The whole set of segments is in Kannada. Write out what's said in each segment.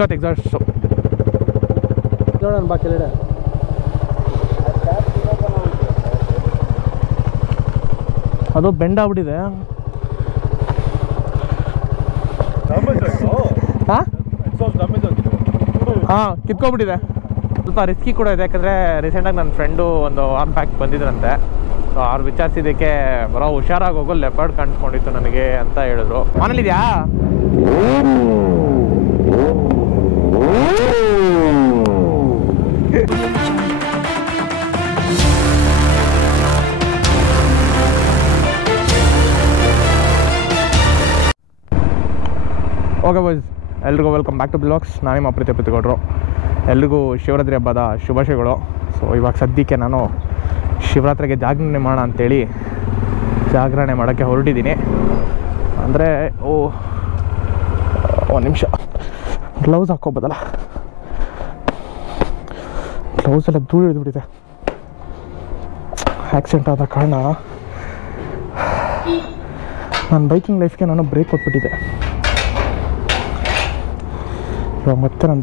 ಕಿಚ್ಕೋತ್ ಎಕ್ಸಾಸ್ಟು ನೋಡೋಣ ಬಾ ಕೆಳಗಡೆ. ಅದು ಬೆಂಡಾಗ್ಬಿಟ್ಟಿದೆ. ಹಾಂ ಕಿತ್ಕೊಬಿಟ್ಟಿದೆ. ಸ್ವಲ್ಪ ರಿಸ್ಕಿ ಕೂಡ ಇದೆ, ಯಾಕಂದರೆ ರೀಸೆಂಟಾಗಿ ನನ್ನ ಫ್ರೆಂಡು ಒಂದು ಆರ್ಮ್ ಪ್ಯಾಕ್ ಬಂದಿದ್ರಂತೆ. ಸೊ ಅವ್ರು ವಿಚಾರಿಸಿದ್ದಕ್ಕೆ ಬರೋ ಹುಷಾರಾಗಿ ಹೋಗೋ ಲೆಪರ್ಡ್ ಕಾಣಿಸ್ಕೊಂಡಿತ್ತು ನನಗೆ ಅಂತ ಹೇಳಿದ್ರು. ಮನೇಲಿದೆಯಾ? ಓಕೆ ಬಾಯ್ಸ್, ಎಲ್ರಿಗೂ ವೆಲ್ಕಮ್ ಬ್ಯಾಕ್ ಟು ಬ್ಲಾಗ್ಸ್. ನಾನು ನಿಮ್ಮ ಪ್ರೀತಿ ಪ್ರೀತಿಗೌಡರು. ಎಲ್ರಿಗೂ ಶಿವರಾತ್ರಿ ಹಬ್ಬದ ಶುಭಾಶಯಗಳು. ಸೊ ಇವಾಗ ಸದ್ಯಕ್ಕೆ ನಾನು ಶಿವರಾತ್ರಿಗೆ ಜಾಗರಣೆ ಮಾಡೋಣ ಅಂಥೇಳಿ ಜಾಗರಣೆ ಮಾಡೋಕ್ಕೆ ಹೊರಟಿದ್ದೀನಿ. ಅಂದರೆ ಒಂದು ನಿಮಿಷ ಗ್ಲೌಸ್ ಹಾಕ್ಕೋಬೋದಲ್ಲ, ಗ್ಲೌಸೆಲ್ಲ ಧೂಳು ಹಿಡಿದ್ಬಿಟ್ಟಿದೆ. ಆಕ್ಸಿಡೆಂಟ್ ಆದ ಕಾರಣ ನನ್ನ ಬೈಕಿಂಗ್ ಲೈಫ್ಗೆ ನಾನು ಬ್ರೇಕ್ ಕೊಟ್ಬಿಟ್ಟಿದ್ದೆ. ಇವಾಗ ಮತ್ತೆ ನಾನು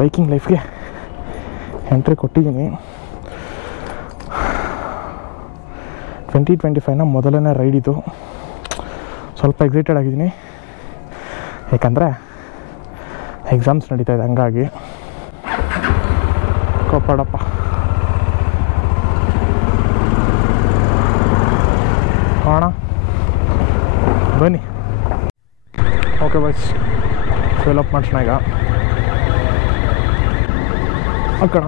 ಬೈಕಿಂಗ್ ಲೈಫ್ಗೆ ಎಂಟ್ರಿ ಕೊಟ್ಟಿದ್ದೀನಿ. 2025ನ ಮೊದಲನೇ ರೈಡ್ ಇದು. ಸ್ವಲ್ಪ ಎಕ್ಸೈಟೆಡ್ ಆಗಿದ್ದೀನಿ, ಯಾಕಂದರೆ ಎಕ್ಸಾಮ್ಸ್ ನಡೀತಾ ಇದೆ. ಹಂಗಾಗಿ ಕೋಪಾಡಪ್ಪ. ಕಾಣ ಬನ್ನಿ. ಓಕೆ ಬಾಯ್ಸ್, ಫಿಲಪ್ ಮಾಡ್ಸೋಣ ಈಗ. ಅಕ್ಕಣ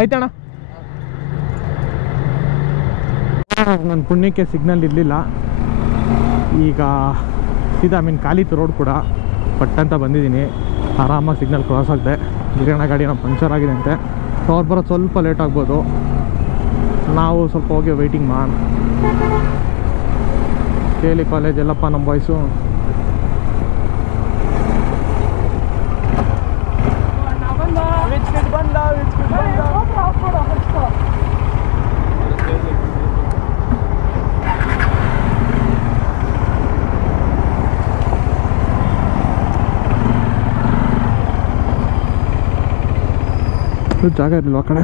ಆಯ್ತಣ್ಣ. ನನ್ನ ಪುಣ್ಯಕ್ಕೆ ಸಿಗ್ನಲ್ ಇರಲಿಲ್ಲ. ಈಗ ಸೀದಾ ಖಾಲಿತ್ತು ರೋಡ್ ಕೂಡ. ಪಟ್ಟಂತ ಬಂದಿದ್ದೀನಿ, ಆರಾಮಾಗಿ ಸಿಗ್ನಲ್ ಕ್ರಾಸ್ ಆಗಿದೆ. ಗಿರಿಯಣ್ಣ ಗಾಡಿ ಏನೋ ಪಂಚರ್ ಆಗಿದೆ ಅಂತೆ. ಸೊ ಅವ್ರು ಬರೋದು ಸ್ವಲ್ಪ ಲೇಟ್ ಆಗ್ಬೋದು. ನಾವು ಸ್ವಲ್ಪ ಹೋಗಿ ವೆಯ್ಟಿಂಗ್ ಮಾಡೋಣ. ಕೇಳಿ ಕಾಲೇಜ್ ಎಲ್ಲಪ್ಪ ನಮ್ಮ ಬಾಯ್ಸು. ಜಾಗ ಇರಲಿಲ್ಲ ಆ ಕಡೆ.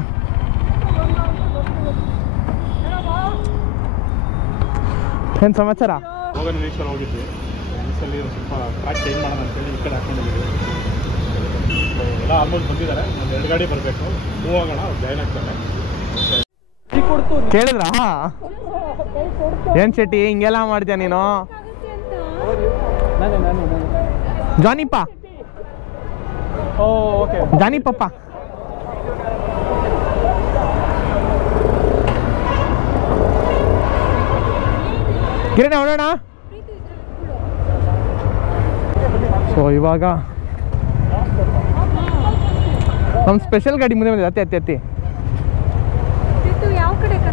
ಏನು ಸಮಾಚಾರ? ಹೋಗೋಣ ಈಶ್ವರ ಹೋಗಿದ್ವಿ. ಈಸಲ್ಲಿ ಸ್ವಲ್ಪ ಟ್ರ್ಯಾಕ್ ಚೇಂಜ್ ಮಾಡೋಣ ಅಂತೇಳಿ ಈ ಕಡೆ ಹಾಕೊಂಡಿದ್ದೀವಿ. ಎಲ್ಲ ಆಲ್ಮೋಸ್ಟ್ ಬಂದಿದ್ದಾರೆ. ಒಂದು 2 ಗಾಡಿ ಬರಬೇಕು. ಹೋಗೋಣ, ಜಾಯ್ನ್ ಆಗ್ತಾರೆ. ಕೇಳಿದ್ರಾ? ಏನು ಶೆಟ್ಟಿ ಹಿಂಗೆಲ್ಲ ಮಾಡ್ತೀಯ ನೀನು? ಜಾನಿಪ್ಪ. ಓಕೆ ಜಾನಿಪ್ಪಪ್ಪ. ಕಿರಣ್ ಹೊಡೋಣ. ಸೊ ಇವಾಗ ನಮ್ಮ ಸ್ಪೆಷಲ್ ಗಾಡಿ ಮುಂದೆ ಬಂದಿದೆ.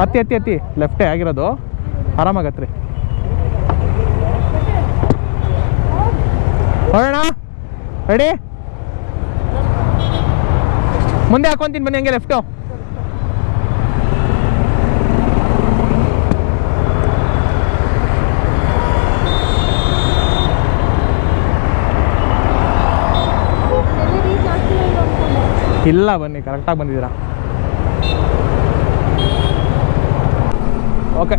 ಹತ್ತಿ ಲೆಫ್ಟೇ ಆಗಿರೋದು. ಆರಾಮಾಗತ್ರಿ. ಹೊಡೋಣ. ರೆಡಿ? ಮುಂದೆ ಹಾಕೊಂತೀನಿ ಬನ್ನಿ, ಹಂಗೆ ಲೆಫ್ಟು. ಇಲ್ಲ ಬನ್ನಿ, ಕರೆಕ್ಟಾಗಿ ಬಂದಿದ್ದೀರಾ. ಓಕೆ,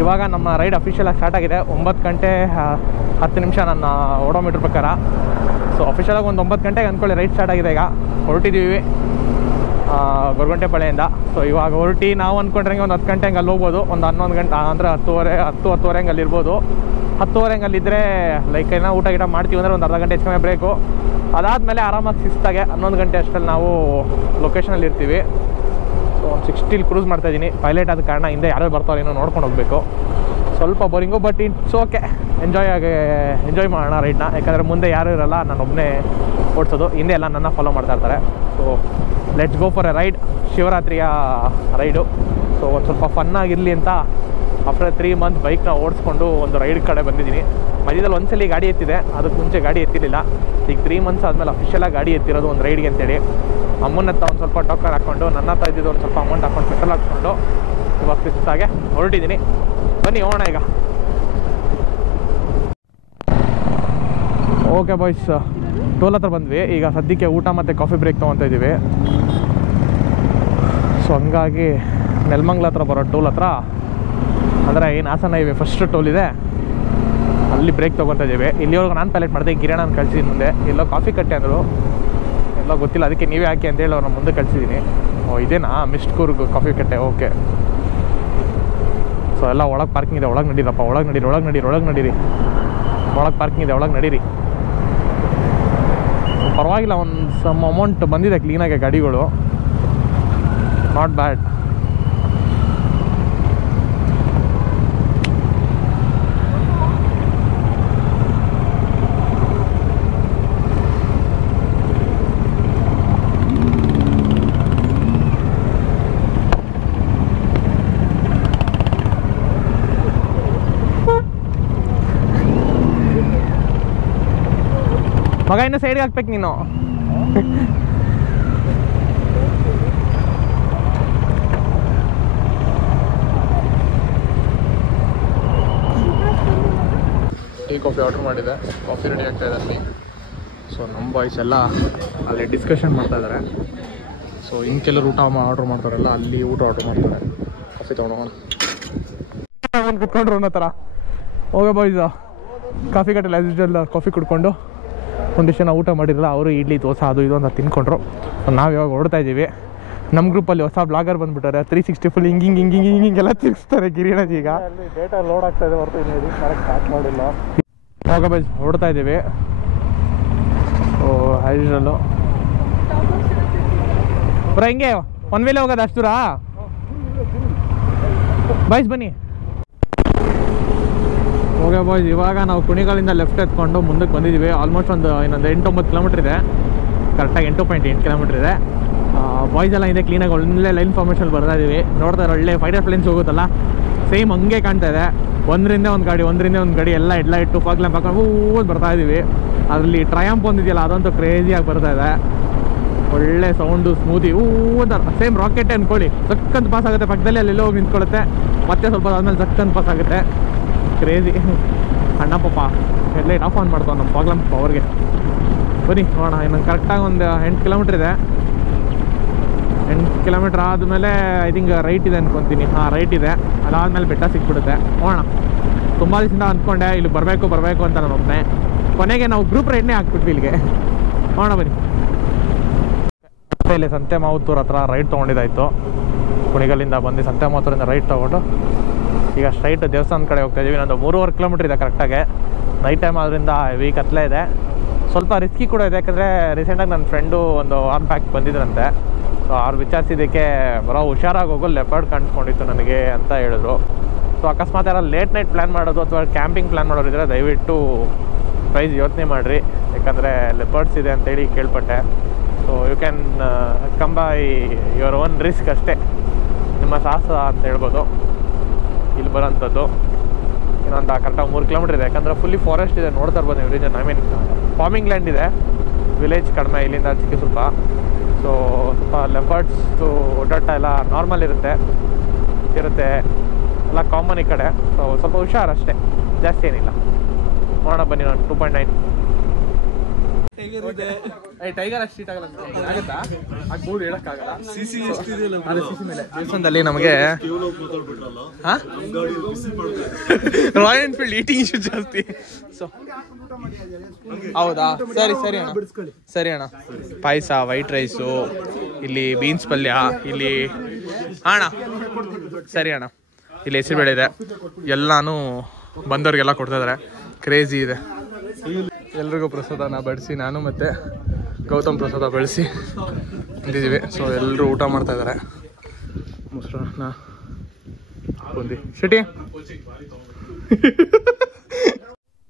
ಇವಾಗ ನಮ್ಮ ರೈಡ್ ಅಫಿಷಿಯಲಾಗಿ ಸ್ಟಾರ್ಟ್ ಆಗಿದೆ. 9 ಗಂಟೆ 10 ನಿಮಿಷ ನನ್ನ ಓಡೋಮೀಟ್ರ್ ಪ್ರಕಾರ. ಸೊ ಅಫಿಷಿಯಲಾಗಿ ಒಂದು 9 ಗಂಟೆಗೆ ಅಂದ್ಕೊಳ್ಳಿ ರೈಡ್ ಸ್ಟಾರ್ಟ್ ಆಗಿದೆ. ಈಗ ಹೊರಟಿದ್ದೀವಿ ಗೊರಗುಂಟೆಪಾಳ್ಯದಿಂದ. ಸೊ ಇವಾಗ ಹೊರಟಿ ನಾವು ಅಂದ್ಕೊಂಡ್ರೆ ಒಂದು 10 ಗಂಟೆ ಹಂಗೆ ಅಲ್ಲಿ ಹೋಗ್ಬೋದು. ಒಂದು 11 ಗಂಟೆ ಅಂದರೆ 10:10 ಹಂಗೆ ಅಲ್ಲಿರ್ಬೋದು. 10:10 ಹಂಗೆ ಅಲ್ಲಿದ್ದರೆ ಲೈಕ್ ಏನೋ ಊಟ ಗಿಟ ಮಾಡ್ತೀವಿ ಅಂದರೆ ಒಂದು ಅರ್ಧ ಗಂಟೆ ಹೆಚ್ಚು ಕಮ್ಮಿ ಬ್ರೇಕು. ಅದಾದಮೇಲೆ ಆರಾಮಾಗಿ ಶಿಸ್ತಾಗೆ 11 ಗಂಟೆ ಅಷ್ಟರಲ್ಲಿ ನಾವು ಲೊಕೇಶನಲ್ಲಿ ಇರ್ತೀವಿ. ಸೊ 60 ಕ್ರೂಸ್ ಮಾಡ್ತಾಯಿದ್ದೀನಿ. ಪೈಲಟ್ ಆದ ಕಾರಣ ಹಿಂದೆ ಯಾರು ಬರ್ತಾರೋ ಏನೋ ನೋಡ್ಕೊಂಡು ಹೋಗಬೇಕು. ಸ್ವಲ್ಪ boring, but it's okay. Enjoy ಮಾಡೋಣ ರೈಡ್ನ. ಯಾಕಂದರೆ ಮುಂದೆ ಯಾರೂ ಇರಲ್ಲ, ನಾನೊಬ್ಬನೇ ಓಡಿಸೋದು. ಹಿಂದೆ ಎಲ್ಲ ನನ್ನ ಫಾಲೋ ಮಾಡ್ತಾ ಇರ್ತಾರೆ. So let's go for a ride. ಶಿವರಾತ್ರಿಯ ರೈಡು. ಸೊ ಒಂದು ಸ್ವಲ್ಪ ಫನ್ನಾಗಿರಲಿ ಅಂತ ಆಫ್ಟರ್ 3 ಮಂತ್ ಬೈಕ್ನ ಓಡಿಸ್ಕೊಂಡು ಒಂದು ರೈಡ್ ಕಡೆ ಬಂದಿದ್ದೀನಿ. ಮಧ್ಯದಲ್ಲಿ ಒಂದ್ಸಲಿ ಗಾಡಿ ಎತ್ತಿದೆ, ಅದಕ್ಕೆ ಮುಂಚೆ ಗಾಡಿ ಎತ್ತಿರಲಿಲ್ಲ. ಈಗ 3 ಮಂತ್ಸ್ ಆದಮೇಲೆ ಅಫಿಷಿಯಲಾಗಿ ಗಾಡಿ ಎತ್ತಿರೋದು ಒಂದು ರೈಡ್ಗೆ ಅಂತೇಳಿ. ಅಮ್ಮನ ಹತ್ರ ಒಂದು ಸ್ವಲ್ಪ ಟೋಕನ್ ಹಾಕ್ಕೊಂಡು, ನನ್ನ ಹತ್ರ ಇದ್ದಿದ್ದು ಒಂದು ಸ್ವಲ್ಪ ಅಮೌಂಟ್ ಹಾಕ್ಕೊಂಡು ಪೆಟ್ರೋಲ್ ಹಾಕ್ಕೊಂಡು ಇವಾಗ ಶಿಸ್ತಾಗೆ ಹೊರಟಿದ್ದೀನಿ. ಬನ್ನಿ ಹೋಗೋಣ ಈಗ. ಓಕೆ ಬಾಯ್ಸ್, ಟೋಲ್ ಹತ್ರ ಬಂದ್ವಿ. ಈಗ ಸದ್ಯಕ್ಕೆ ಊಟ ಮತ್ತು ಕಾಫಿ ಬ್ರೇಕ್ ತೊಗೊತಾ ಇದ್ದೀವಿ. ಸೊ ಹಂಗಾಗಿ ನೆಲಮಂಗ್ಲ ಹತ್ರ ಬರೋ ಟೋಲ್ ಹತ್ರ, ಅಂದರೆ ಏನು ಹಾಸನ ಹೈವೇ ಫಸ್ಟ್ ಟೋಲ್ ಇದೆ, ಅಲ್ಲಿ ಬ್ರೇಕ್ ತೊಗೊತಾ ಇದ್ದೀವಿ. ಇಲ್ಲಿವರೆಗೂ ನಾನು ಪೈಲೆಟ್ ಮಾಡಿದೆ, ಕಿರಣ್ ಕಳಿಸಿದ್ದೀನಿ ಮುಂದೆ. ಎಲ್ಲೋ ಕಾಫಿ ಕಟ್ಟೆ ಅಂದರು, ಎಲ್ಲೋ ಗೊತ್ತಿಲ್ಲ, ಅದಕ್ಕೆ ನೀವೇ ಹಾಕಿ ಅಂತೇಳಿ ಅವ್ರನ್ನ ಮುಂದೆ ಕಳಿಸಿದ್ದೀನಿ. ಓ ಇದೇನಾ ಮಿಸ್ಟ್ ಕೂರ್ಗ್ ಕಾಫಿ ಕಟ್ಟೆ, ಓಕೆ. ಸೊ ಎಲ್ಲ ಒಳಗೆ ಪಾರ್ಕಿಂಗ್ ಇದೆ, ಒಳಗೆ ನಡೀರಪ್ಪ, ಒಳಗೆ ನಡೀರಿ, ಒಳಗೆ ಪಾರ್ಕಿಂಗ್ ಇದೆ, ಒಳಗೆ ನಡೀರಿ. ಪರವಾಗಿಲ್ಲ, ಒಂದು ಸಮ್ ಅಮೌಂಟ್ ಬಂದಿದೆ ಕ್ಲೀನಾಗಿ ಗಾಡಿಗಳು, ನಾಟ್ ಬ್ಯಾಡ್. ಮಗ ಇನ್ನು ಸೈಡ್ಗೆ ಹಾಕ್ಬೇಕು ನೀನು. ಟೀ ಕಾಫಿ ಆರ್ಡರ್ ಮಾಡಿದೆ, ಕಾಫಿ ರೆಡಿ ಆಗ್ತಾ ಇದೆ ಅಲ್ಲಿ. ಸೊ ನಮ್ಮ ಬಾಯ್ಸ್ ಎಲ್ಲ ಅಲ್ಲಿ ಡಿಸ್ಕಷನ್ ಮಾಡ್ತಾ ಇದ್ದಾರೆ. ಸೊ ಇನ್ನು ಕೆಲವರು ಊಟ ಆರ್ಡ್ರ್ ಮಾಡ್ತಾರಲ್ಲ, ಅಲ್ಲಿ ಊಟ ಆರ್ಡ್ರ್ ಮಾಡ್ತಾರೆ. ಕಾಫಿ ತೊಗೊಂಡೋಗೋಣ ಒಂದು ಕುತ್ಕೊಂಡ್ರು ಅನ್ನೋ ಥರ. ಹೋಗ ಬಾಯ್ಸ್, ಕಾಫಿ ಕಟ್ಟಲ್ಲ ಆ್ಯಸ್ ಯೂಶುವಲ್ ಕಾಫಿ ಕುಡ್ಕೊಂಡು ಒಂದಿಷ್ಟು ಜನ ಊಟ ಮಾಡಿರಲ್ಲ, ಅವರು ಇಡ್ಲಿ ದೋಸೆ ಅದು ಇದು ಅಂತ ತಿನ್ಕೊಂಡ್ರು. ನಾವು ಇವಾಗ ಹೊರಡ್ತಾ ಇದ್ದೀವಿ. ನಮ್ಮ ಗ್ರೂಪಲ್ಲಿ ಹೊಸ ಬ್ಲಾಗರ್ ಬಂದುಬಿಟ್ಟಾರೆ, 360 ಫುಲ್ ಹಿಂಗೆಲ್ಲ ತಿರ್ಗಿಸ್ತಾರೆ ಗಿರಿಣಜಿ. ಈಗ ಡೇಟಾ ಲೋಡ್ ಆಗ್ತಾ ಇದೆ ಹೊರತು ಇನ್ನೂ ಕರೆಕ್ಟ್ ಸ್ಟಾರ್ಟ್ ಮಾಡಿಲ್ಲ. ಇವಾಗ ಬಸ್ ಹೊರಡ್ತಾ ಇದ್ದೀವಿ. ಓ ಆ್ಯಸ್ ಯೂಶುವಲ್ಲು ಬ್ರೋ, ಹಿಂಗೆ ಒನ್ ವೇಲೆ ಹೋಗೋದು ಅಷ್ಟು ದೂರ ಬಾಯ್ಸ್, ಬನ್ನಿ. ಓಕೆ ಬಾಯ್ಸ್, ಇವಾಗ ನಾವು ಕುಣಿಗಲಿಂದ ಲೆಫ್ಟ್ ಎತ್ಕೊಂಡು ಮುಂದಕ್ಕೆ ಬಂದಿದ್ದೀವಿ. ಆಲ್ಮೋಸ್ಟ್ ಇನ್ನೊಂದು 8-9 ಕಿಲೋಮೀಟ್ರ್ ಇದೆ, ಕರೆಕ್ಟಾಗಿ 8.8 ಕಿಲೋಮೀಟ್ರ್ ಇದೆ. ಬಾಯ್ಸ್ ಎಲ್ಲ ಇದೆ ಕ್ಲೀನಾಗಿ ಒಳ್ಳೆ ಲೈನ್ ಫಾರ್ಮೇಷನ್ ಬರ್ತಾ ಇದ್ದೀವಿ. ನೋಡ್ತಾರೆ ಒಳ್ಳೆ ಫೈಟರ್ ಪ್ಲೇನ್ಸ್ ಹೋಗುತ್ತಲ್ಲ, ಸೇಮ್ ಹಂಗೆ ಕಾಣ್ತಾ ಇದೆ. ಒಂದರಿಂದ ಒಂದು ಗಾಡಿ ಎಲ್ಲ ಹೆಡ್ಲೈಟು ಫಾಗ್ ಲ್ಯಾಂಪ್ ಹಾಕೊಂಡು ಊದು ಬರ್ತಾ ಇದ್ದೀವಿ. ಅದರಲ್ಲಿ ಟ್ರಯಾಂಪ್ ಒಂದಿದೆಯಲ್ಲ, ಅದಂತೂ ಕ್ರೇಜಿಯಾಗಿ ಬರ್ತಾ ಇದೆ. ಒಳ್ಳೆ ಸೌಂಡು, ಸ್ಮೂತಿ ಊದ, ಸೇಮ್ ರಾಕೆಟ್ ಅಂದ್ಕೊಳ್ಳಿ. ಸಕ್ಕಂತ ಪಾಸ್ ಆಗುತ್ತೆ, ಪಕ್ಕದಲ್ಲಿ ಅಲ್ಲೆಲ್ಲೋ ಹೋಗಿ ನಿಂತ್ಕೊಳ್ಳುತ್ತೆ, ಮತ್ತೆ ಸ್ವಲ್ಪ ಆದಮೇಲೆ ಸಕ್ಕಂತ ಪಾಸ್ ಆಗುತ್ತೆ. ಕ್ರೇಜಿ. ಅಣ್ಣ ಪಾಪ ಹೆಡ್ಲೈಟ್ ಆಫ್ ಆನ್ ಮಾಡ್ತಾವೆ ನಮ್ಮ ಫಾಗ್ ಲ್ಯಾಂಪ್ ಅವ್ರಿಗೆ. ಬನ್ನಿ ನೋಡೋಣ. ಇನ್ನೊಂದು ಕರೆಕ್ಟಾಗಿ ಒಂದು 8 ಕಿಲೋಮೀಟ್ರ್ ಇದೆ. 8 ಕಿಲೋಮೀಟ್ರ್ ಆದಮೇಲೆ ಐ ಥಿಂಕ್ ರೈಟ್ ಇದೆ ಅನ್ಕೊತೀನಿ. ಹಾಂ ರೈಟ್ ಇದೆ, ಅದಾದಮೇಲೆ ಬೆಟ್ಟ ಸಿಕ್ಬಿಡುತ್ತೆ. ಹೋಗೋಣ. ತುಂಬ ದಿವಸದಿಂದ ಅಂದ್ಕೊಂಡೆ ಇಲ್ಲಿ ಬರಬೇಕು ಅಂತ ನಾನು ಒಬ್ಬನೇ. ಕೊನೆಗೆ ನಾವು ಗ್ರೂಪ್ ರೈಡ್ನೇ ಹಾಕ್ಬಿಟ್ವಿ ಇಲ್ಲಿಗೆ. ಹೋಗೋಣ ಬನ್ನಿ. ಇಲ್ಲಿ ಸಂತೆ ಮಾವುತೂರ್ ಹತ್ರ ರೈಟ್ ತೊಗೊಂಡಿದ್ದಾಯಿತು. ಕುಣಿಗಲ್ಲಿಂದ ಬಂದು ಸಂತೆ ಮಾವುತೂರಿಂದ ರೈಟ್ ತೊಗೊಂಡು ಈಗ ಸ್ಟ್ರೈಟ್ ದೇವಸ್ಥಾನದ ಕಡೆ ಹೋಗ್ತಾ ಇದ್ದೀವಿ. ನಂದು 3.5 ಕಿಲೋಮೀಟ್ರ್ ಇದೆ ಕರೆಕ್ಟಾಗಿ. ನೈಟ್ ಟೈಮ್ ಆದ್ದರಿಂದ ಹೆವಿ ಕತ್ಲೆ ಇದೆ, ಸ್ವಲ್ಪ ರಿಸ್ಕಿ ಕೂಡ ಇದೆ. ಯಾಕಂದರೆ ರೀಸೆಂಟಾಗಿ ನನ್ನ ಫ್ರೆಂಡು ಒಂದು ಆನ್ ಪ್ಯಾಕ್ ಬಂದಿದ್ರಂತೆ. ಸೊ ಅವ್ರು ವಿಚಾರಿಸಿದ್ದಕ್ಕೆ ಬರೋ ಹುಷಾರಾಗಿ ಹೋಗೋ ಲೆಪರ್ಡ್ ಕಾಣಿಸ್ಕೊಂಡಿತ್ತು ನನಗೆ ಅಂತ ಹೇಳಿದ್ರು. ಸೊ ಅಕಸ್ಮಾತ್ ಯಾರು ಲೇಟ್ ನೈಟ್ ಪ್ಲ್ಯಾನ್ ಮಾಡೋದು ಅಥವಾ ಕ್ಯಾಂಪಿಂಗ್ ಪ್ಲ್ಯಾನ್ ಮಾಡೋರಿದ್ರೆ ದಯವಿಟ್ಟು ಪ್ರೈಸ್ ಯೋಚನೆ ಮಾಡಿರಿ, ಯಾಕಂದರೆ ಲೆಪರ್ಡ್ಸ್ ಇದೆ ಅಂತೇಳಿ ಕೇಳ್ಪಟ್ಟೆ. So you can come by your own risk ಅಷ್ಟೇ, ನಿಮ್ಮ ಸಾಹಸ ಅಂತ ಹೇಳ್ಬೋದು ಇಲ್ಲಿ ಬರೋಂಥದ್ದು. ಇನ್ನೊಂದು ಕರೆಕ್ಟಾಗಿ 3 ಕಿಲೋಮೀಟ್ರ್ ಇದೆ, ಯಾಕಂದರೆ ಫುಲ್ಲಿ ಫಾರೆಸ್ಟ್ ಇದೆ. ನೋಡ್ತಾ ಇರ್ಬೋದು ನೀವು region, I mean farming land ಇದೆ, ವಿಲೇಜ್ ಕಡಿಮೆ ಇಲ್ಲಿಂದ ಚಿಕ್ಕ ಸ್ವಲ್ಪ. ಸೊ ಸ್ವಲ್ಪ ಲೆಪರ್ಡ್ಸು ಓಡಾಟ ಎಲ್ಲ ನಾರ್ಮಲ್ ಇರುತ್ತೆ ಎಲ್ಲ ಕಾಮನ್ ಈ ಕಡೆ. ಸೊ ಸ್ವಲ್ಪ ಹುಷಾರು ಅಷ್ಟೇ, ಜಾಸ್ತಿ ಏನಿಲ್ಲ. ನೋಡೋಣ ಬನ್ನಿ. ನಾನು 2.9 ಟೈಗರ್ ಅಷ್ಟು ಸೀಟ್ ಆಗಲ್ಲ ಆಗುತ್ತಾ? ಬೋರ್ಡ್ ಹೇಳಕ್ಕಾಗಲ್ಲ. ದೇವಸ್ಥಾನದಲ್ಲಿ ನಮಗೆ ರಾಯಲ್ ಎನ್ಫೀಲ್ಡ್ ಈಟಿಂಗ್ ಇಶ್ಯೂ ಜಾಸ್ತಿ. ಸೊ ಹೌದಾ, ಸರಿ ಅಣ್ಣ. ಪಾಯಸ, ವೈಟ್ ರೈಸು, ಇಲ್ಲಿ ಬೀನ್ಸ್ ಪಲ್ಯ, ಇಲ್ಲಿ ಅಣ್ಣ ಸರಿ ಅಣ್ಣ, ಇಲ್ಲಿ ಹೆಸರುಬೇಳೆ ಇದೆ. ಎಲ್ಲಾನು ಬಂದವ್ರಿಗೆಲ್ಲ ಕೊಡ್ತಾ ಇದ್ದಾರೆ, ಕ್ರೇಜಿ ಇದೆ. ಎಲ್ರಿಗೂ ಪ್ರಸಾದನ ಬಡಿಸಿ, ನಾನು ಮತ್ತು ಗೌತಮ್ ಪ್ರಸಾದ ಬೆಳೆಸಿ ನಿಂತಿದ್ದೀವಿ. ಸೊ ಎಲ್ಲರೂ ಊಟ ಮಾಡ್ತಾ ಇದ್ದಾರೆ. ಮೊಸರನ್ನ ಬೂಂದಿ ಶೆಟ್ಟಿ.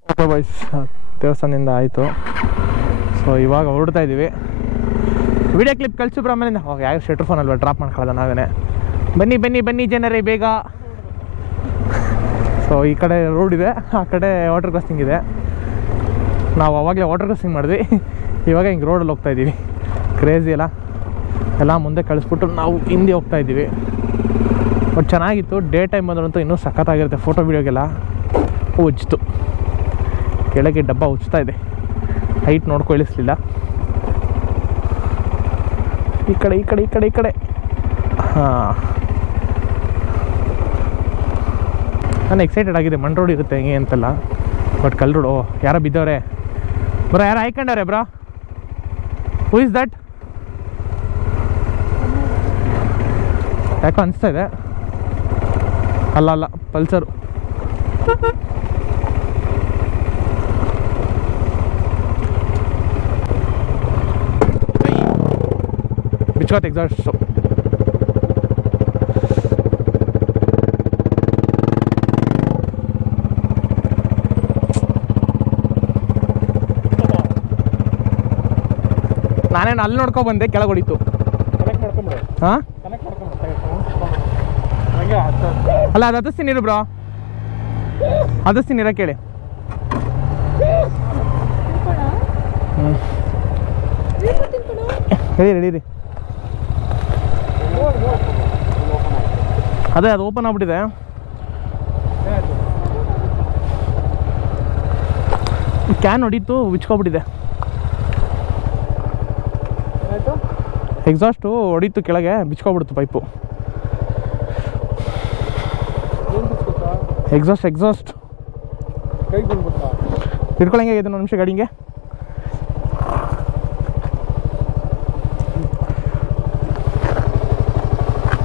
ಓಕೆ ಬಾಯ್ಸ್, ದೇವಸ್ಥಾನದಿಂದ ಆಯಿತು. ಸೊ ಇವಾಗ ಹೊರಡ್ತಾ ಇದ್ದೀವಿ. ವಿಡಿಯೋ ಕ್ಲಿಪ್ ಕಳಿಸಿಬ್ರು ಆಮೇಲಿಂದ ಯಾವ ಶೆಟ್ರ್ ಫೋನ್ ಅಲ್ವಾ ಡ್ರಾಪ್ ಮಾಡ್ಕೊಳ್ಳೋದ ನಾವೇ. ಬನ್ನಿ ಜನರೇ ಬೇಗ. ಸೊ ಈ ಕಡೆ ರೋಡ್ ಇದೆ, ಆ ಕಡೆ ವಾಟರ್ ಕ್ರಾಸಿಂಗ್ ಇದೆ. ನಾವು ಅವಾಗಲೇ ವಾಟರ್ ಕ್ರಾಸಿಂಗ್ ಮಾಡಿದ್ವಿ, ಇವಾಗ ಹಿಂಗೆ ರೋಡಲ್ಲಿ ಹೋಗ್ತಾ ಇದ್ದೀವಿ. ಕ್ರೇಜಿ ಎಲ್ಲ ಮುಂದೆ ಕಳಿಸ್ಬಿಟ್ಟು ನಾವು ಹಿಂದೆ ಹೋಗ್ತಾ ಇದ್ದೀವಿ. ಬಟ್ ಚೆನ್ನಾಗಿತ್ತು. ಡೇ ಟೈಮ್ ಬಂದ್ರಂತೂ ಇನ್ನೂ ಸಖತ್ತಾಗಿರುತ್ತೆ ಫೋಟೋ ವೀಡಿಯೋಗೆಲ್ಲ. ಉಜ್ಜಿತು ಕೆಳಗೆ ಡಬ್ಬ ಉಜ್ತಾ ಇದೆ, ಹೈಟ್ ನೋಡ್ಕೊ ಇಳಿಸ್ಲಿಲ್ಲ. ಈ ಕಡೆ ಈ ಕಡೆ ಈ ಕಡೆ ಈ ಕಡೆ. ಹಾಂ, ನಾನು ಎಕ್ಸೈಟೆಡ್ ಆಗಿದೆ. ಮಣ್ ರೋಡ್ ಇರುತ್ತೆ ಹೆಂಗೆ ಅಂತೆಲ್ಲ, ಬಟ್ ಕಲ್ ರೋಡು. ಯಾರೋ ಬಿದ್ದವ್ರೆ ಬ್ರೋ, ಯಾರು ಹಾಯ್ಕೊಂಡವ್ರೆ ಬ್ರೋ? Who is that? ಯಾಕೋ ಅನಿಸ್ತಾ ಇದೆ. ಅಲ್ಲ ಅಲ್ಲ, ಪಲ್ಸರು. ಬಿಚ್ಕೋತ್ ಎಕ್ಸಾಸ್ಟು. ನಾನೇನು ಅಲ್ಲಿ ನೋಡ್ಕೊ ಬಂದೆ, ಕೆಳಗೆ ಹೊಡಿತು. ಕನೆಕ್ಟ್ ಮಾಡ್ಕೊಂಬಿಡು. ಹಾಂ, ಕನೆಕ್ಟ್ ಮಾಡ್ಕೊಂಬಿಡು. ಹಂಗೆ ಅಲ್ಲ ಅದು ಹದಿಸ್ತೀನಿ ಇರು ಬ್ರೋ, ಹದಿಸ್ತೀನಿ ಇರೋ ಕೇಳಿ. ಹೇಳಿ ರೆಡಿ. ಅದೇ ಅದು ಓಪನ್ ಆಗ್ಬಿಟ್ಟಿದೆ. ಕ್ಯಾನ್ ಹೊಡೀತು, ಬಿಚ್ಕೊಬಿಟ್ಟಿದೆ. ಎಕ್ಸಾಸ್ಟು ಹೊಡೀತು ಕೆಳಗೆ, ಬಿಚ್ಕೊಬಿಡ್ತು ಪೈಪು. ಎಕ್ಸಾಸ್ಟ್ ಕೈಗೆ ಬಂದ್ಬಿಡ್ತಾ? ಹಿಡ್ಕೊಳಂಗೆ ಇದೆ. 1 ನಿಮಿಷ ಗಾಡಿಗೆ.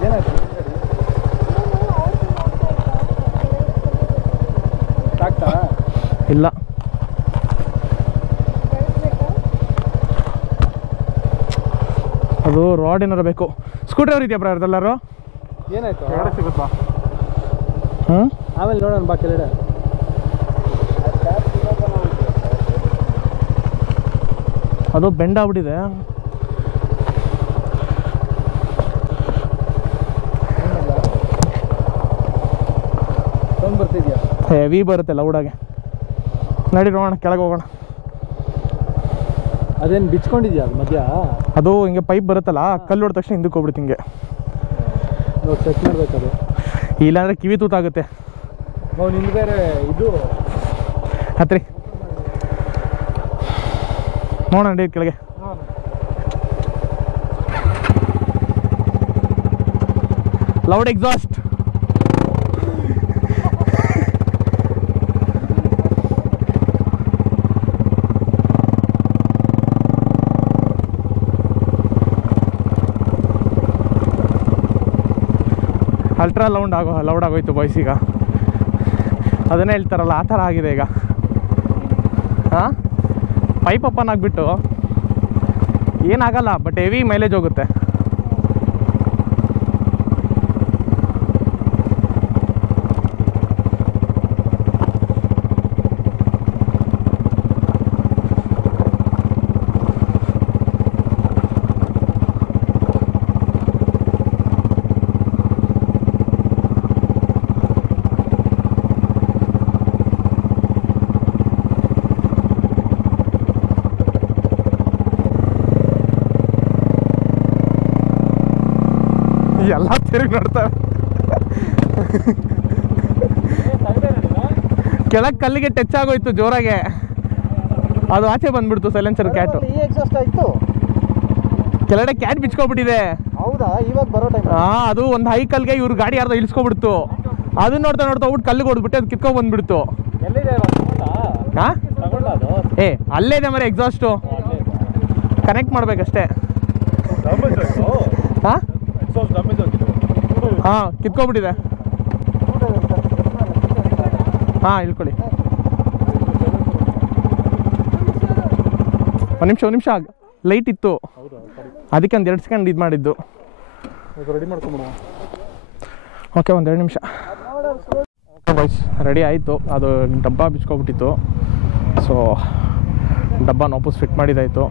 ಏನಾಯ್ತು? ಸಾಕ್ತಾ? ಇಲ್ಲ, ಅದು ರಾಡ್ ಏನಾರು ಬೇಕು. ಸ್ಕೂಟರ್ ಅವ್ರು ಇದೆಯಾ ಬ್ರೋ ಅವ್ರದ್ದೆಲ್ಲರೂ? ಏನಾಯ್ತು? ಕೆಳಗಡೆ ಸಿಗುತ್ತಾ? ಹ್ಞೂ, ಆಮೇಲೆ ನೋಡೋಣ ಬಾ ಕೆಳಗಡೆ. ಅದು ಬೆಂಡ್ ಆಗ್ಬಿಟ್ಟಿದೆ. ಸೌಂಡ್ ಬರ್ತಿದ್ಯಾ? ಹೆವಿ ಬರುತ್ತೆ ಲೌಡಾಗೆ. ನಡಿ ನೋಡೋಣ, ಕೆಳಗೆ ಹೋಗೋಣ. ಅದೇನು ಬಿಚ್ಕೊಂಡಿದ್ಯಾ ಅದು ಮಧ್ಯ? ಅದು ಹಿಂಗೆ ಪೈಪ್ ಬರುತ್ತಲ್ಲ, ಕಲ್ಲು ಹೊಡೆದ ತಕ್ಷಣ ಹಿಂದಕ್ಕೆ ಹೋಗ್ಬಿಡುತ್ತೆ ಹಿಂಗೆ. ನೋಡಿ ಚೆಕ್ ಮಾಡ್ಬೇಕದು. ಇಲ್ಲಾಂದರೆ ಕಿವಿ ತೂತಾಗುತ್ತೆ. ನಿಂದು ಬೇರೆ ಇದು ಹತ್ರಿ ನೋಡೋಣ, ನಡಿ ಕೆಳಗೆ. Loud exhaust. ಅಲ್ಟ್ರಾ ಲೌಡ್ ಆಗೋಯ್ತು ಬಾಯ್ಸ್. ಈಗ ಅದನ್ನೇ ಹೇಳ್ತಾರಲ್ಲ, ಆ ಥರ ಆಗಿದೆ ಈಗ. ಹಾಂ, ಪೈಪ್ ಓಪನ್ ಆಗಿಬಿಟ್ಟು ಏನಾಗಲ್ಲ, ಬಟ್ ಹೆವಿ ಮೈಲೇಜ್ ಹೋಗುತ್ತೆ. ಎಲ್ಲ ತಿರುಗಿ ನೋಡ್ತಾರೆ. ಕೆಳಗೆ ಕಲ್ಲಿಗೆ ಟಚ್ ಆಗೋಯ್ತು ಜೋರಾಗೆ, ಅದು ಆಚೆ ಬಂದ್ಬಿಡ್ತು ಸೈಲೆನ್ಸರ್. ಕ್ಯಾಟು ಕೆಳಗಡೆ ಕ್ಯಾಟ್ ಬಿಚ್ಕೊಬಿಟ್ಟಿದೆ. ಹೌದಾ? ಇವಾಗ ಬರೋ ಟೈಮ್? ಹಾಂ, ಅದು ಒಂದು ಹೈ ಕಲ್ಗೆ ಇವ್ರು ಗಾಡಿ ಯಾರ್ದೋ ಇಳಿಸ್ಕೊಬಿಡ್ತು. ಅದನ್ನ ನೋಡ್ತಾ ಹೋಗ್ಬಿಟ್ಟು ಕಲ್ಲಿಗೆ ಹೊಡ್ಬಿಟ್ಟು ಅದು ಕಿತ್ಕೊಂಡ್ ಬಂದ್ಬಿಡ್ತು. ಹಾಂ, ಏ ಅಲ್ಲೇ ಇದೆ ಮರೆ ಎಕ್ಸಾಸ್ಟು, ಕನೆಕ್ಟ್ ಮಾಡ್ಬೇಕಷ್ಟೇ. ಹಾಂ ಹಾಂ, ಕಿತ್ಕೊಬಿಟ್ಟಿದೆ. ಹಾಂ, ಇಳ್ಕೊಳ್ಳಿ. ಒಂದು ನಿಮಿಷ ಲೈಟ್ ಇತ್ತು, ಅದಕ್ಕೆ ಒಂದು 2 ಸೆಕೆಂಡ್ ಇದು ಮಾಡಿದ್ದು. ರೆಡಿ ಮಾಡ್ಕೊಂಬಿಡ. ಓಕೆ, 1-2 ನಿಮಿಷ. ಓಕೆ ಬಾಯ್ಸ್, ರೆಡಿ ಆಯಿತು. ಅದು ಡಬ್ಬ ಬಿಚ್ಕೊಬಿಟ್ಟಿತ್ತು, ಸೊ ಡಬ್ಬನ ವಾಪಸ್ ಫಿಟ್ ಮಾಡಿದ್ದಾಯಿತು.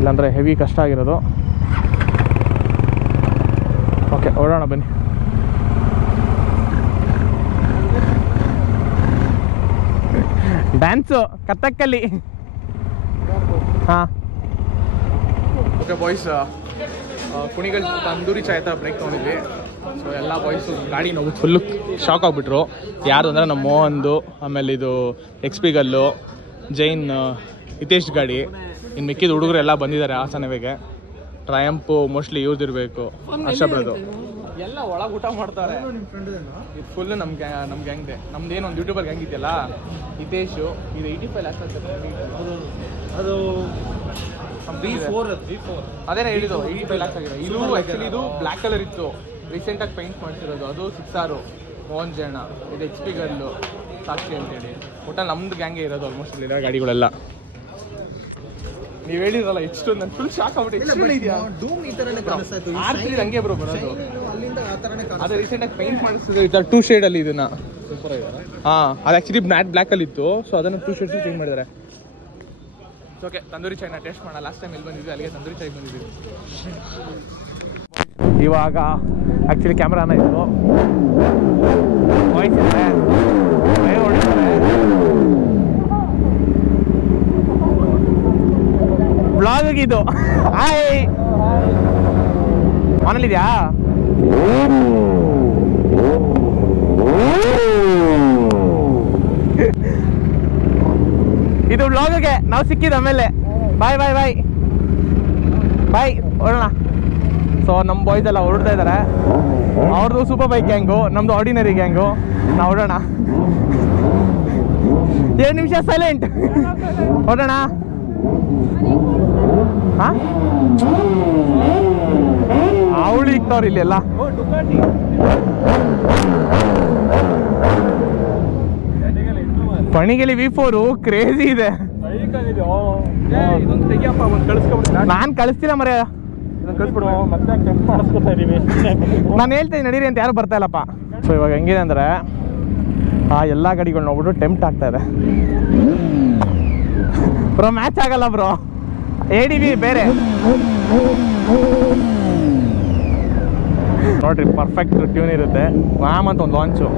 ಇಲ್ಲಾಂದರೆ ಹೆವಿ ಕಷ್ಟ ಆಗಿರೋದು. ಓಕೆ, ಹೊರಡೋಣ ಬನ್ನಿ. ಡ್ಯಾನ್ಸು ಕಥಕ್ಕಲ್ಲಿ. ಹಾಂ, ಓಕೆ ಬಾಯ್ಸ್, ಕುಣಿಗಲ್ ತಂದೂರಿ ಚಾಯ್ ಥರ ಬ್ರೇಕ್ ತೊಗೊಂಡಿದ್ವಿ. ಸೊ ಎಲ್ಲ ಬಾಯ್ಸು ಗಾಡಿ ನೋವು ಫುಲ್ಲು ಶಾಕ್ ಆಗಿಬಿಟ್ರು. ಯಾರು ಅಂದರೆ ನಮ್ಮ ಮೋಹನ್ದು, ಆಮೇಲೆ ಇದು ಎಕ್ಸ್ಪಿಗಲ್ಲು, ಜೈನ್, ಹಿತೇಶ್ ಗಾಡಿ. ಇನ್ನು ಮಿಕ್ಕಿದ ಹುಡುಗರು ಎಲ್ಲ ಬಂದಿದ್ದಾರೆ ಹಾಸನವೆಗೆ. ಟ್ರಯಂಪು ಮೋಸ್ಟ್ಲಿ ಯೂಸ್ ಇರಬೇಕು. ಹರ್ಷಬ್ರದು ಎಲ್ಲ ಒಳಗೆ ಊಟ ಮಾಡ್ತಾರೆ. ಇದು ಫುಲ್ಲು ನಮ್ಮ ಗ್ಯಾಂಗ್ದೆ. ನಮ್ದು ಏನೊಂದು ಯೂಟ್ಯೂಬರ್ ಗ್ಯಾಂಗ್ ಇದೆಯಲ್ಲ, ಹಿತೇಶು. ಇದು 85 ಲ್ಯಾಕ್ಸ್ ಅದು ಅದೇನೇ ಹೇಳಿದ್ದು 85 ಲ್ಯಾಕ್ಸ್ ಆಗಿದೆ. ಇದು ಆ್ಯಕ್ಚುಲಿ ಇದು ಬ್ಲ್ಯಾಕ್ ಕಲರ್ ಇತ್ತು, ರೀಸೆಂಟಾಗಿ ಪೇಂಟ್ ಮಾಡಿಸಿರೋದು. ಅದು 6R ಮೋಹನ್ ಜೈನ. ಇದು ಎಕ್ಸ್ಪಿಗಲ್ಲು, ಸಾಕ್ಷಿ ಅಂತೇಳಿ. ಒಟ್ಟು ನಮ್ದು ಗ್ಯಾಂಗೇ ಇರೋದು ಆಲ್ಮೋಸ್ಟ್ ಇಲ್ಲಿರೋ ಗಾಡಿಗಳೆಲ್ಲ. ನೀವು ಹೇಳಿದ್ರಲ್ಲ ಎಷ್ಟು, ನಾನು ಫುಲ್ ಶಾಕ್ ಆಗ್ಬಿಟ್ಟು ಹಂಗೆ ಬ್ರೋ ಬರೋದು. ಅದು ರೀಸೆಂಟಾಗಿ ಪೇಂಟ್ ಮಾಡಿಸಿದ್ರು 2 ಶೇಡಲ್ಲಿ ಇದನ್ನ. ಹಾಂ, ಅದು ಆ್ಯಕ್ಚುಲಿ ಬ್ಲ್ಯಾಕ್ ಅಲ್ಲಿ ಇತ್ತು. ಸೊ ಅದನ್ನು 2 ಶೇಡ್ಸ್ ಚೇಂಜ್ ಮಾಡಿದ್ದಾರೆ. ಓಕೆ, ತಂದೂರಿ ಚಾಯ್ನ ಟೇಸ್ಟ್ ಮಾಡೋಣ. ಲಾಸ್ಟ್ ಟೈಮ್ ಎಲ್ಲಿ ಬಂದಿದ್ವಿ ಅಲ್ಲಿಗೆ ತಂದೂರಿ ಚಾಯ್ ಬಂದಿದ್ವಿ. ಇವಾಗ ಆ್ಯಕ್ಚುಲಿ ಕ್ಯಾಮ್ರಾನ ಇತ್ತು, ವಾಯ್ಸ್ ಇದೆ, ಹೊಡಿತಾರೆ. ಬ್ಲಾಗಿದು ಹಾಯ್ ಮನೇಲಿದ್ಯಾ? ಇದು ಬ್ಲಾಗ್ಗೆ ನಾವು ಸಿಕ್ಕಿದ ಆಮೇಲೆ. ಬಾಯ್ ಬಾಯ್ ಬಾಯ್ ಬಾಯ್, ಹೊರಡೋಣ. ಸೊ ನಮ್ಮ ಬಾಯ್ಸ್ ಎಲ್ಲ ಹೊರಡ್ತಾ ಇದ್ದಾರೆ. ಅವ್ರದ್ದು ಸೂಪರ್ ಬೈಕ್ ಗ್ಯಾಂಗು, ನಮ್ಮದು ಆರ್ಡಿನರಿ ಗ್ಯಾಂಗು. ನಾವು ಹೊರಡೋಣ. 2 ನಿಮಿಷ ಸೈಲೆಂಟ್, ಹೊರಡೋಣ. ಹಾಂ, ಅವಳು ಇಕ್ತವ್ರು ಇಲ್ಲಿ ಎಲ್ಲ. ಪಣಿಗೆಲಿ V4 ಕ್ರೇಜಿ ಇದೆ. ನಾನು ಕಳಿಸ್ತಿಲ್ಲ ಮರ, ನಾನು ಹೇಳ್ತೀನಿ ನಡೀರಿ ಅಂತ. ಯಾರು ಬರ್ತಾ ಇಲ್ಲಪ್ಪ. ಸೊ ಇವಾಗ ಹೆಂಗಿದೆ ಅಂದರೆ ಆ ಎಲ್ಲ ಗಾಡಿಗಳು ನೋಡ್ಬಿಟ್ಟು ಟೆಂಪ್ಟ್ ಆಗ್ತಾ ಇದೆ. ಬ್ರೋ ಮ್ಯಾಚ್ ಆಗಲ್ಲ ಬ್ರೋ, ADV ಬೇರೆ. ನೋಡ್ರಿ ಪರ್ಫೆಕ್ಟ್ ಟ್ಯೂನ್ ಇರುತ್ತೆ. ವ್ಯಾಮ್ ಅಂತ ಒಂದು ಲಾಂಚು.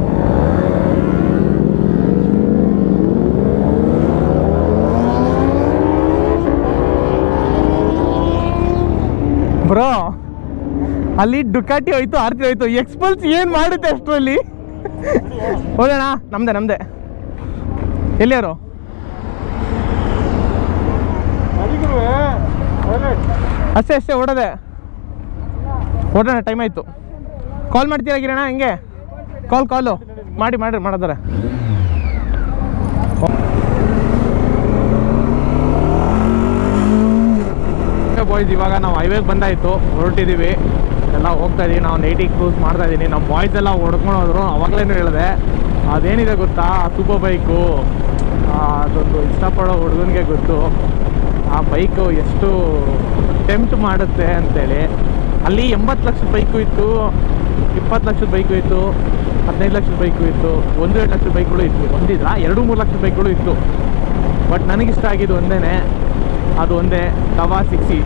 ಬ್ರೋ ಅಲ್ಲಿ ಡುಕಾಟಿ ಹೋಯ್ತು, ಆರ್ತಿ ಹೋಯ್ತು, ಎಕ್ಸ್ಪಲ್ಸ್ ಏನು ಮಾಡುತ್ತೆ ಅಷ್ಟರಲ್ಲಿ. ಹೋಗೋಣ. ನಮ್ದೆ ಎಲ್ಲಿಯಾರು ಅಷ್ಟೇ ಓಡೋದೆ. ಓಡೋಣ, ಟೈಮ್ ಆಯಿತು. ಕಾಲ್ ಮಾಡ್ತೀರಾ ಗಿರಣ? ಹಿಂಗೆ ಕಾಲು ಮಾಡಿದ್ರೆ ಬಾಯ್ಸ್. ಇವಾಗ ನಾವು ಹೈವೇಗೆ ಬಂದಾಯಿತು, ಹೊರಟಿದ್ದೀವಿ, ಎಲ್ಲ ಹೋಗ್ತಾ ಇದ್ದೀವಿ. ನಾವು 80 ಕ್ರೂಸ್ ಮಾಡ್ತಾ ಇದ್ದೀನಿ. ನಮ್ಮ ಬಾಯ್ಸ್ ಎಲ್ಲ ಹೊಡ್ಕೊಂಡು ಹೋದ್ರು. ಅವಾಗಲೇನು ಹೇಳಿದೆ, ಅದೇನಿದೆ ಗೊತ್ತಾ, ಸೂಪರ್ ಬೈಕು ಅದೊಂದು ಇಷ್ಟಪಡೋ ಹುಡುಗನಿಗೆ ಗೊತ್ತು ಆ ಬೈಕು ಎಷ್ಟು ಟೆಂಪ್ಟ್ ಮಾಡುತ್ತೆ ಅಂತೇಳಿ. ಅಲ್ಲಿ 80 ಲಕ್ಷದ ಬೈಕು ಇತ್ತು, 20 ಲಕ್ಷದ ಬೈಕು ಇತ್ತು, 15 ಲಕ್ಷದ ಬೈಕು ಇತ್ತು, 1-2 ಲಕ್ಷದ ಬೈಕ್ಗಳು ಇತ್ತು. ಒಂದಿದ್ರ 2-3 ಲಕ್ಷದ ಬೈಕ್ಗಳು ಇತ್ತು. ಬಟ್ ನನಗಿಷ್ಟ ಆಗಿದ್ದು ಅದು ಒಂದೇ ಕವಾಸಕಿ.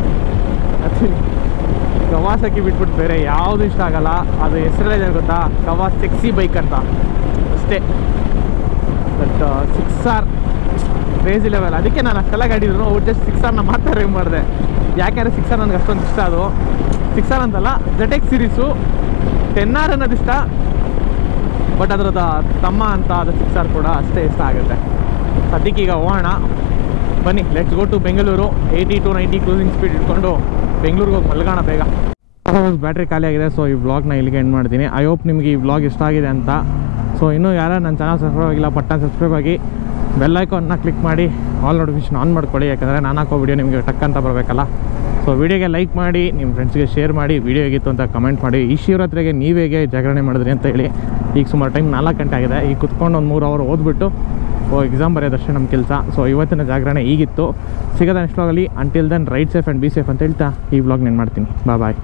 ಕವಾಸಕಿ ಬಿಟ್ಬಿಟ್ಟು ಬೇರೆ ಯಾವುದು ಇಷ್ಟ ಆಗಲ್ಲ. ಅದು ಹೆಸರಲ್ಲೇ ಗೊತ್ತಾ, ಕವಾಸಕಿ ಬೈಕ್ ಅಂತ ಅಷ್ಟೇ. But 6R crazy level. ಅದಕ್ಕೆ ನಾನು ಅಷ್ಟೆಲ್ಲ ಗಾಡಿ ಇದ್ರು ಜಸ್ಟ್ 6Rನ ಮಾತ್ರ ಡ್ರೈವ್ ಮಾಡಿದೆ. ಯಾಕೆಂದರೆ 6R ನನಗೆ ಅಷ್ಟೊಂದು ಇಷ್ಟ. ಅದು 6R ಅಂತಲ್ಲ, ZX ಸೀರೀಸು 10R ಅನ್ನೋದು ಇಷ್ಟ. ಬಟ್ ಅದರದ ತಮ್ಮ ಅಂತ ಅದು 6R ಕೂಡ ಅಷ್ಟೇ ಇಷ್ಟ ಆಗುತ್ತೆ. ಸದ್ಯಕ್ಕೆ ಈಗ ಹೋಗೋಣ ಬನ್ನಿ. Let's go to Bengaluru. 80 to 90 cruising speed ಇಟ್ಕೊಂಡು ಬೆಂಗಳೂರಿಗೆ ಹೋಗಿ ಮಲ್ಗೋಣ ಬೇಗ. ಬ್ಯಾಟ್ರಿ ಖಾಲಿ ಆಗಿದೆ. ಸೊ ಈ ವ್ಲಾಗ್ನ ಇಲ್ಲಿಗೆ ಎಂಡ್ ಮಾಡ್ತೀನಿ. ಐ ಹೋಪ್ ನಿಮಗೆ ಈ ವ್ಲಾಗ್ ಇಷ್ಟ ಆಗಿದೆ ಅಂತ. ಸೊ ಇನ್ನೂ ಯಾರು ನನ್ನ ಚಾನಲ್ ಸಬ್ಸ್ಕ್ರೈಬ್ ಆಗಿಲ್ಲ, ಪಟ್ಟಣ ಸಬ್ಸ್ಕ್ರೈಬ್ ಆಗಿ ಬೆಲ್ ಐಕಾನ್ನ ಕ್ಲಿಕ್ ಮಾಡಿ ಆಲ್ ನೋಟಿಫಿಕೇಶನ್ ಆನ್ ಮಾಡ್ಕೊಳ್ಳಿ. ಯಾಕಂದರೆ ನಾನು ಹಾಕೋ ವಿಡಿಯೋ ನಿಮಗೆ ಟಕ್ ಅಂತ ಬರಬೇಕಲ್ಲ. ಸೊ ವಿಡಿಯೋಗೆ ಲೈಕ್ ಮಾಡಿ, ನಿಮ್ಮ ಫ್ರೆಂಡ್ಸ್ಗೆ ಶೇರ್ ಮಾಡಿ, ವಿಡಿಯೋ ಹೇಗಿತ್ತು ಅಂತ ಕಮೆಂಟ್ ಮಾಡಿ. ಈ ಶಿವರಾತ್ರಿಗೆ ನೀವು ಹೇಗೆ ಜಾಗರಣೆ ಮಾಡಿದ್ರಿ ಅಂತ ಹೇಳಿ. ಈಗ ಸುಮಾರು ಟೈಮ್ 4 ಗಂಟೆ ಆಗಿದೆ. ಈಗ ಕುತ್ಕೊಂಡು ಒಂದು 3 ಅವರ್ ಓದ್ಬಿಟ್ಟು ಎಕ್ಸಾಮ್ ಬರೆಯೋದಷ್ಟೇ ನಮ್ಮ ಕೆಲಸ. ಸೊ ಇವತ್ತಿನ ಜಾಗರಣೆ ಈಗಿತ್ತು. ಸಿಗೋದ ನೆಕ್ಸ್ಟ್ ವ್ಲಾಗಲ್ಲಿ. Until then ride safe and be safe ಅಂತ ಹೇಳ್ತಾ ಈ ವ್ಲಾಗ್ ನಾನು ಮಾಡ್ತೀನಿ. ಬಾಯ್.